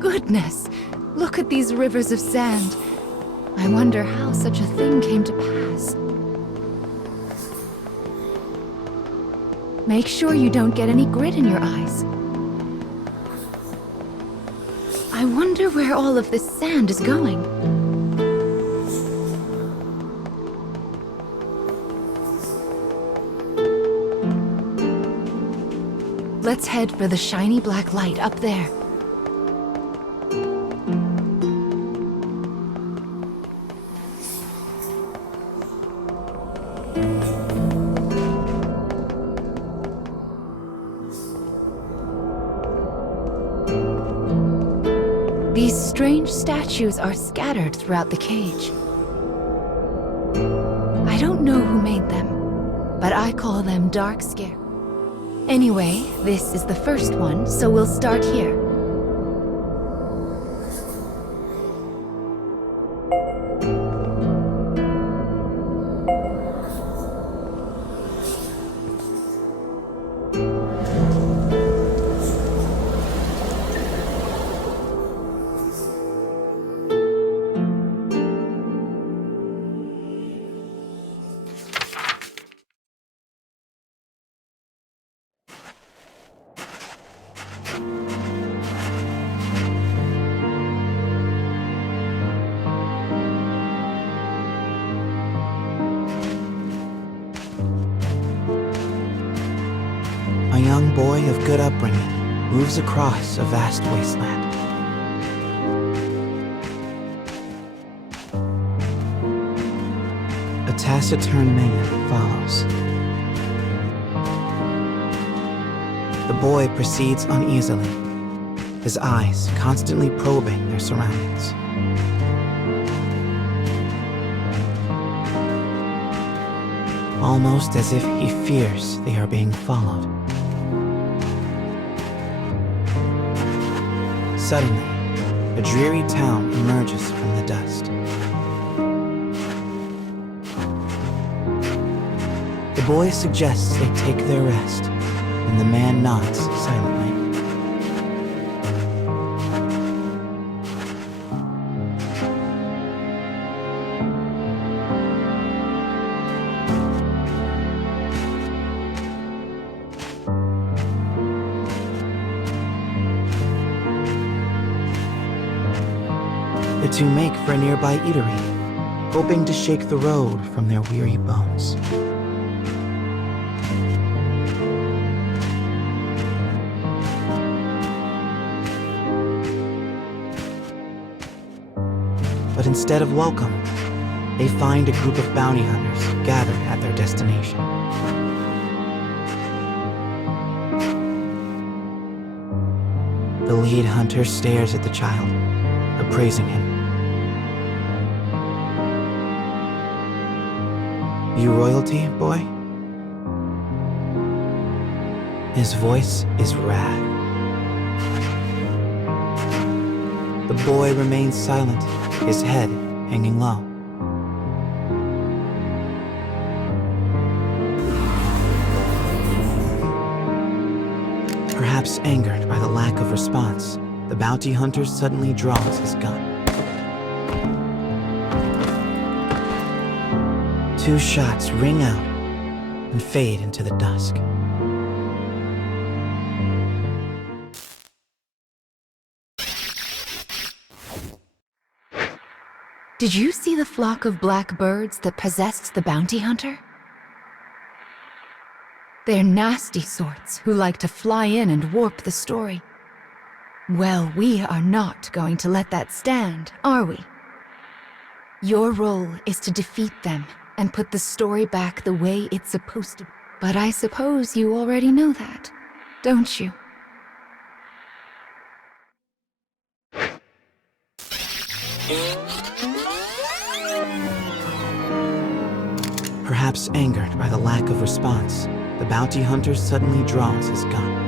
Goodness! Look at these rivers of sand. I wonder how such a thing came to pass. Make sure you don't get any grit in your eyes. I wonder where all of this sand is going. Let's head for the shiny black light up there. These strange statues are scattered throughout the cage. I don't know who made them, but I call them dark scare. Anyway, this is the first one, so we'll start here. A young boy of good upbringing moves across a vast wasteland. A taciturn man follows. The boy proceeds uneasily, his eyes constantly probing their surroundings. Almost as if he fears they are being followed. Suddenly, a dreary town emerges from the dust. The boy suggests they take their rest, and the man nods silently. The two make for a nearby eatery, hoping to shake the road from their weary bones. But instead of welcome, they find a group of bounty hunters gathered at their destination. The lead hunter stares at the child, appraising him. You royalty, boy? His voice is wrath. The boy remains silent, his head hanging low. Perhaps angered by the lack of response, the bounty hunter suddenly draws his gun. Two shots ring out and fade into the dusk. Did you see the flock of black birds that possessed the bounty hunter? They're nasty sorts who like to fly in and warp the story. Well, we are not going to let that stand, are we? Your role is to defeat them and put the story back the way it's supposed to be. But I suppose you already know that, don't you? Perhaps angered by the lack of response, the bounty hunter suddenly draws his gun.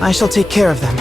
I shall take care of them.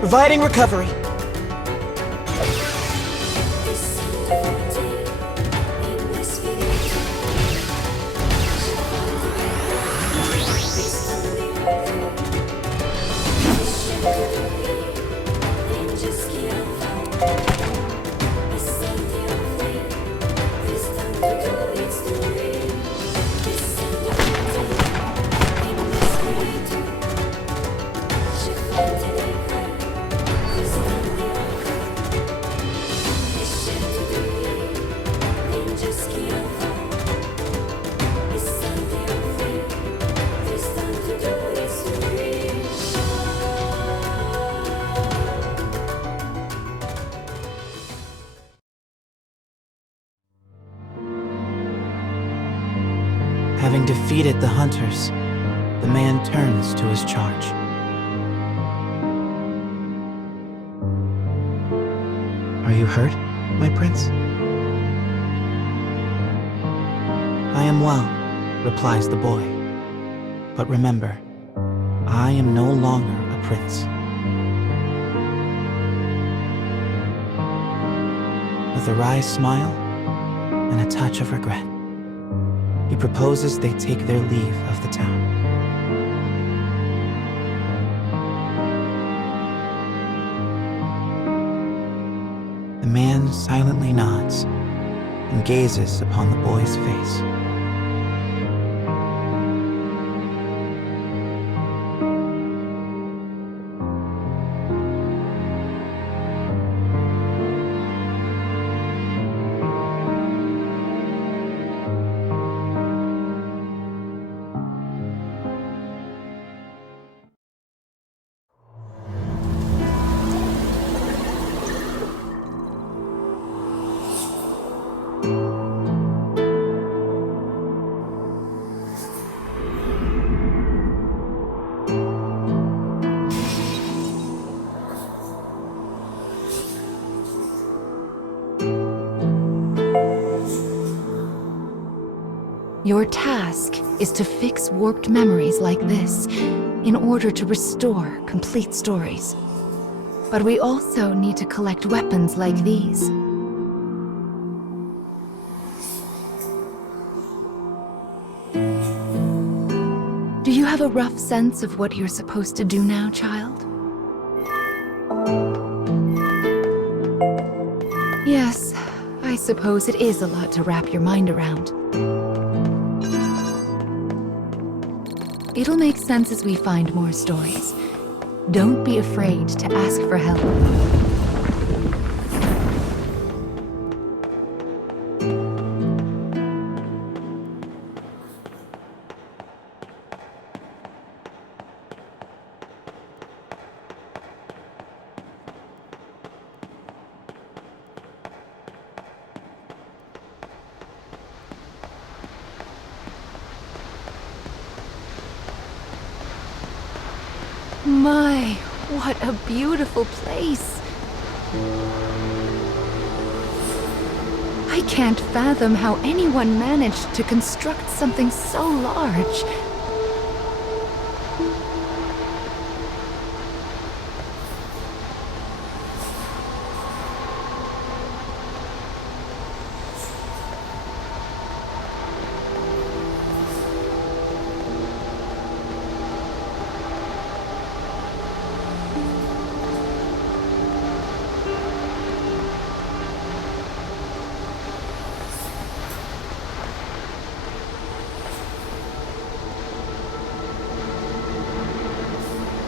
Providing recovery. Having defeated the hunters, the man turns to his charge. Are you hurt, my prince? I am well, replies the boy. But remember, I am no longer a prince. With a wry smile and a touch of regret, he proposes they take their leave of the town. The man silently nods and gazes upon the boy's face. Your task is to fix warped memories like this in order to restore complete stories. But we also need to collect weapons like these. Do you have a rough sense of what you're supposed to do now, child? Yes, I suppose it is a lot to wrap your mind around. It'll make sense as we find more stories. Don't be afraid to ask for help. My, what a beautiful place. I can't fathom how anyone managed to construct something so large.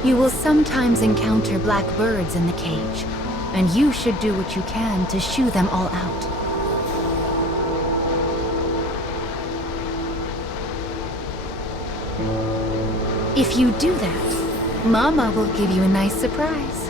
You will sometimes encounter black birds in the cage, and you should do what you can to shoo them all out. If you do that, Mama will give you a nice surprise.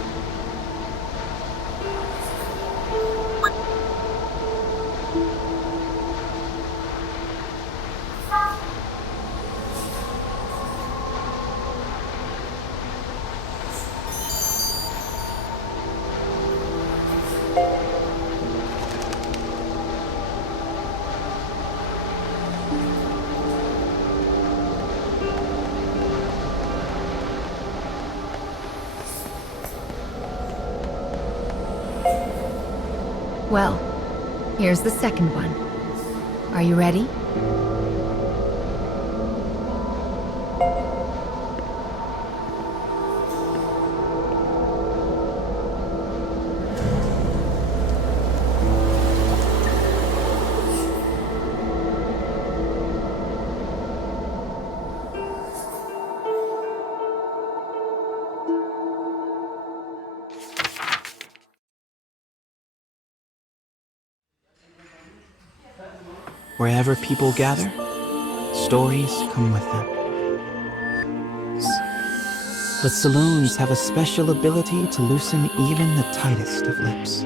Well, here's the second one. Are you ready? Wherever people gather, stories come with them. But saloons have a special ability to loosen even the tightest of lips.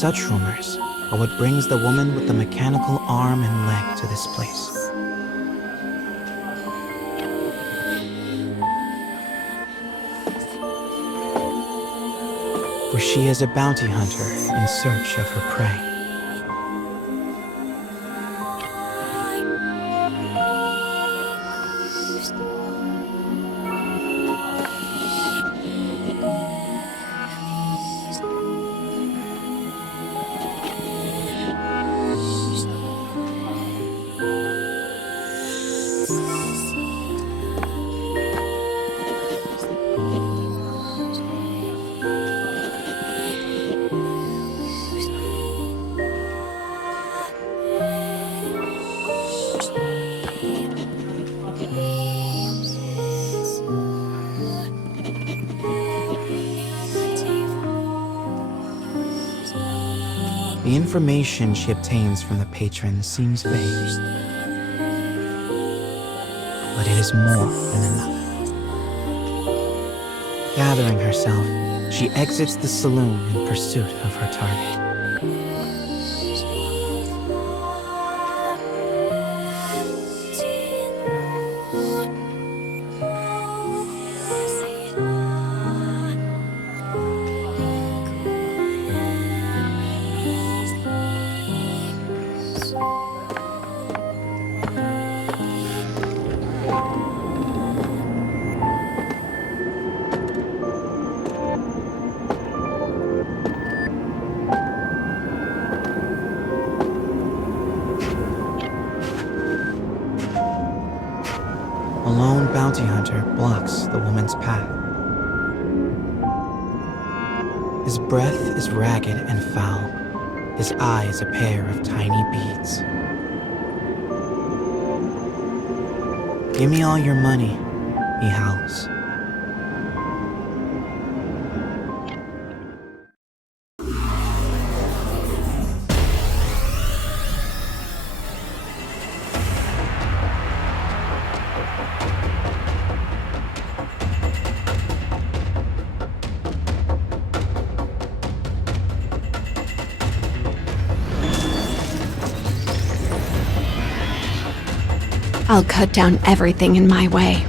Such rumors are what brings the woman with the mechanical arm and leg to this place. For she is a bounty hunter in search of her prey. The information she obtains from the patrons seems vague, but it is more than enough. Gathering herself, she exits the saloon in pursuit of her target. A lone bounty hunter blocks the woman's path. His breath is ragged and foul. His eyes a pair of tiny beads. "Give me all your money," he howls. I'll cut down everything in my way.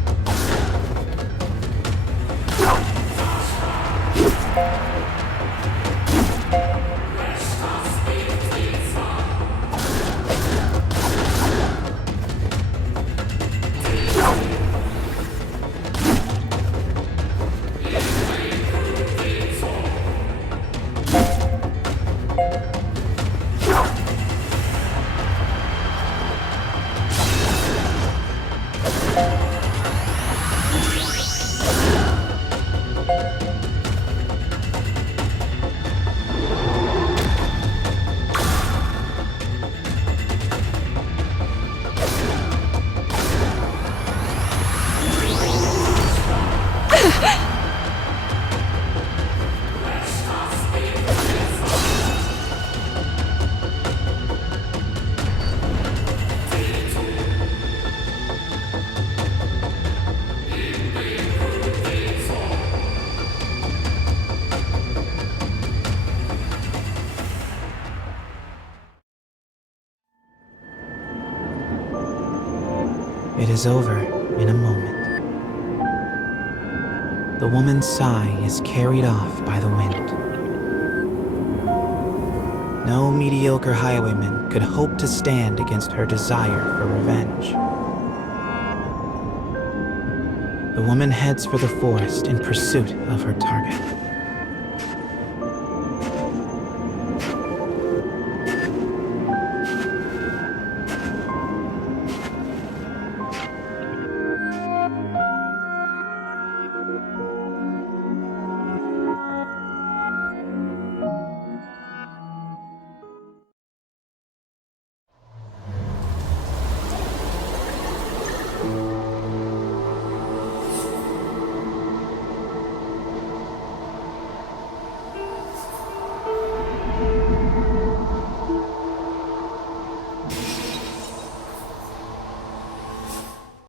It is over in a moment. The woman's sigh is carried off by the wind. No mediocre highwayman could hope to stand against her desire for revenge. The woman heads for the forest in pursuit of her target.